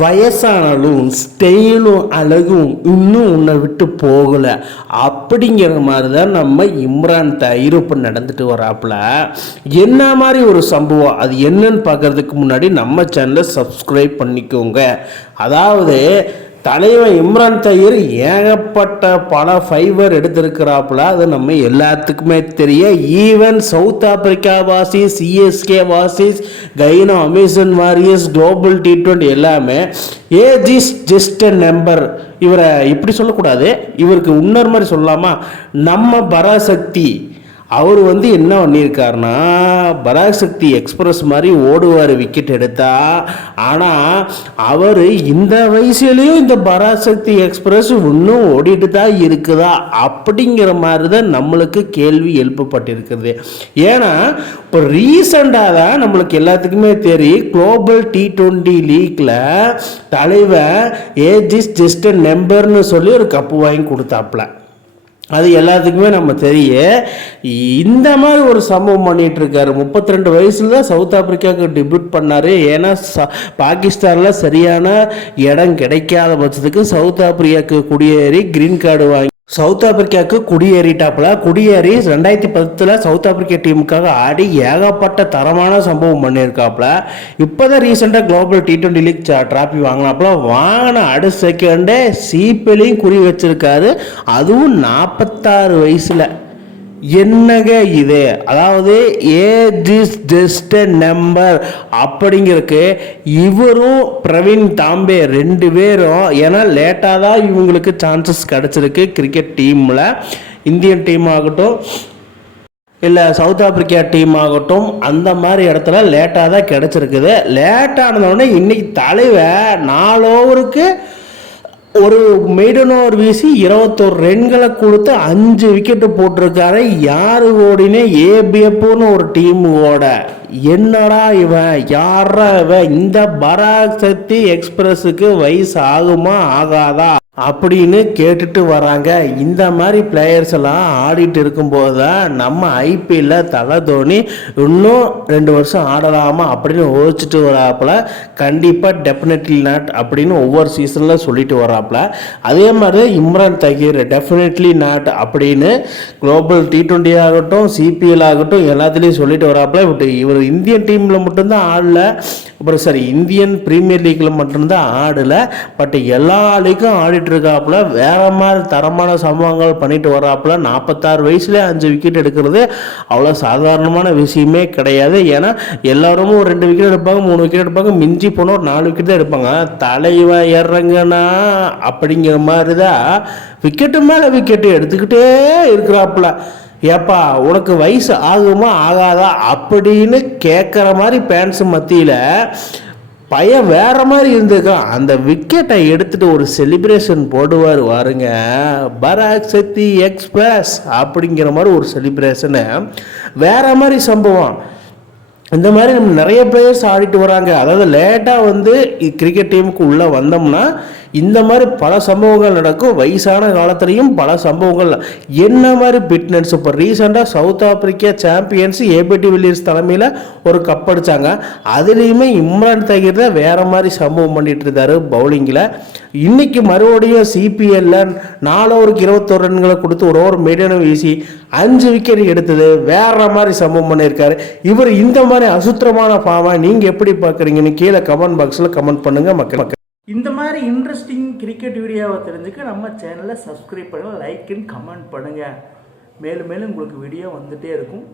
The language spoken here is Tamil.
வயசானாலும் ஸ்டைலும் அழகும் இன்னும் உன்னை விட்டு போகலை அப்படிங்கிற மாதிரி தான் நம்ம இம்ரான் தாஹிர் இப்போ நடந்துட்டு வராப்புல. என்ன மாதிரி ஒரு சம்பவம் அது என்னன்னு பார்க்கறதுக்கு முன்னாடி நம்ம சேனலை சப்ஸ்கிரைப் பண்ணிக்கோங்க. அதாவது தலைவர் இம்ரான் தாஹிர் ஏகப்பட்ட பல ஃபைவர் எடுத்திருக்கிறாப்புல. அது நம்ம எல்லாத்துக்குமே தெரியும். ஈவன் சவுத் ஆப்பிரிக்கா வாசிஸ், சிஎஸ்கே வாசிஸ், Guyana Amazon Warriors, global T20 எல்லாமே age is just a number. இவரை இப்படி சொல்லக்கூடாது, இவருக்கு இன்னொரு மாதிரி சொல்லலாமா, நம்ம பராசக்தி அவர் என்ன பண்ணியிருக்காருன்னா பராசக்தி எக்ஸ்பிரஸ் மாதிரி ஓடுவார் விக்கெட் எடுத்தா. ஆனால் அவர் இந்த வயசுலேயும் இந்த பராசக்தி எக்ஸ்பிரஸ் இன்னும் ஓடிட்டு தான் இருக்குதா அப்படிங்கிற மாதிரி தான் நம்மளுக்கு கேள்வி எழுப்பப்பட்டிருக்குது. ஏன்னா இப்போ ரீசண்டாக தான் நம்மளுக்கு எல்லாத்துக்குமே தெரியும், குளோபல் T20 லீக்கில் தலைவர் ஏஜ் இஸ் ஜஸ்ட் நம்பர்னு சொல்லி ஒரு கப்பு வாங்கி கொடுத்தாப்புல. அது எல்லாத்துக்குமே நம்ம தெரியும். இந்த மாதிரி ஒரு சம்பவம் பண்ணிட்டு இருக்காரு. 32 வயசுல தான் சவுத் ஆப்பிரிக்காவுக்கு டெபியூட் பண்ணாரு. ஏன்னா பாகிஸ்தானில் சரியான இடம் கிடைக்காத பட்சத்துக்கு சவுத் ஆப்பிரிக்காவுக்கு குடியேறி கிரீன் கார்டு வாங்கி சவுத் ஆப்பிரிக்காவுக்கு குடியேறிட்டாப்புல. குடியேறி 2010 சவுத் ஆப்பிரிக்கா டீமுக்காக ஆடி ஏகப்பட்ட தரமான சம்பவம் பண்ணியிருக்காப்புல. இப்போ தான் ரீசெண்டாக குளோபல் T20 லீக் டிராஃபி வாங்கினாப்புல. வாங்கின அடுத்த செகண்டே சிபிஎல்லையும் குறி வச்சிருக்காரு, அதுவும் 46 வயசில். என்னங்க இது, அதாவது age is just a number அப்படிங்கிறதுக்கு இவரும் பிரவீன் தாம்பே 2 பேரும், ஏன்னா லேட்டாக தான் இவங்களுக்கு சான்சஸ் கிடச்சிருக்கு கிரிக்கெட் டீமில். இந்தியன் டீம் ஆகட்டும் இல்லை சவுத் ஆப்பிரிக்கா டீம் ஆகட்டும், அந்த மாதிரி இடத்துல லேட்டாக தான் கிடச்சிருக்குது. லேட்டானதோடனே இன்னைக்கு தலைவர் 4 ஓவருக்கு ஒரு மெய்டன் ஓவர் வீசி 21 ரன்களை கொடுத்து 5 விக்கெட்டு போட்டிருக்காரு. யாரு ஓடினே ஏபிஎஃப்னு ஒரு டீமோட. என்னடா இவன், யாரா இவன், இந்த பராசக்தி எக்ஸ்பிரஸுக்கு வயசு ஆகுமா ஆகாதா அப்படின்னு கேட்டுட்டு வராங்க. இந்த மாதிரி பிளேயர்ஸ் எல்லாம் ஆடிட்டு இருக்கும்போது தான் நம்ம ஐபிஎல்ல தலை தோனி இன்னும் 2 வருஷம் ஆடலாமா அப்படின்னு யோசிச்சுட்டு வராப்புல. கண்டிப்பாக டெஃபினெட்லி நாட் அப்படின்னு ஒவ்வொரு சீசனில் சொல்லிட்டு வராப்புல. அதே மாதிரி இம்ரான் தாஹிர் டெஃபினெட்லி நாட் அப்படின்னு குளோபல் T20 ஆகட்டும் சிபிஎல் ஆகட்டும் எல்லாத்துலேயும் சொல்லிட்டு வராப்புல. பட் இவர் இந்தியன் டீமில் மட்டும்தான் ஆடல, அப்புறம் சரி இந்தியன் பிரீமியர் லீக்கில் மட்டும்தான் ஆடலை. பட் எல்லா லீக்கும் ஆடிட்டு இருக்காப்புல. வேற மாதிரி தரமான சம்பவங்கள் பண்ணிட்டு வராப்புல. 46 வயசுல 5 விக்கெட் எடுக்கிறது அவ்வளோ சாதாரணமான விஷயமே கிடையாது. ஏன்னா எல்லாரும் ஒரு 2 விக்கெட் எடுப்பாங்க, 3 விக்கெட் எடுப்பாங்க, மிஞ்சி போனால் ஒரு 4 விக்கெட் தான் எடுப்பாங்க. தலைவன் இறங்கனா அப்படிங்கிற மாதிரி தான் விக்கெட்டு மேலே விக்கெட்டு எடுத்துக்கிட்டே இருக்கிறாப்புல. ஏப்பா உனக்கு வயசு ஆகுமா ஆகாதா அப்படின்னு கேட்குற மாதிரி ஃபேன்ஸ் மத்தியில் பையன் வேற மாதிரி இருந்திருக்கான். அந்த விக்கெட்டை எடுத்துட்டு ஒரு செலிப்ரேஷன் போடுவார் வாருங்க, பராசக்தி எக்ஸ்பிரஸ் அப்படிங்கிற மாதிரி ஒரு செலிப்ரேஷனு வேற மாதிரி சம்பவம். இந்த மாதிரி நம்ம நிறைய பிளேயர்ஸ் ஆடிட்டு வராங்க. அதாவது லேட்டாக கிரிக்கெட் டீமுக்கு உள்ளே வந்தோம்னா இந்த மாதிரி பல சம்பவங்கள் நடக்கும். வயசான காலத்துலேயும் பல சம்பவங்கள். என்ன மாதிரி பிட்னஸ் இப்போ ரீசெண்டாக South Africa champions AB de Villiers தலைமையில் ஒரு கப் அடித்தாங்க. அதுலேயுமே இம்ரான் தாஹிர் தான் வேறு மாதிரி சம்பவம் பண்ணிட்டு இருந்தார் பவுலிங்கில். இன்னைக்கு மறுபடியும் சிபிஎல்ல 4 ஓவருக்கு 21 ரன்களை கொடுத்து ஒரு ஓவர் மெய்டனை வீசி 5 விக்கெட் எடுத்தது வேற மாதிரி சம்பவம் பண்ணியிருக்காரு. இவர் இந்த மாதிரி அசுத்திரமான பாவா நீங்கள் எப்படி பார்க்குறீங்கன்னு கீழே கமெண்ட் பாக்ஸில் கமெண்ட் பண்ணுங்கள் மக்கள். இந்த மாதிரி இன்ட்ரெஸ்டிங் கிரிக்கெட் வீடியோவை தெரிஞ்சுக்க நம்ம சேனலை சப்ஸ்கிரைப் பண்ணுங்கள், லைக் அண்ட் கமெண்ட் பண்ணுங்கள். மேலும் மேலும் உங்களுக்கு வீடியோ வந்துகிட்டே இருக்கும்.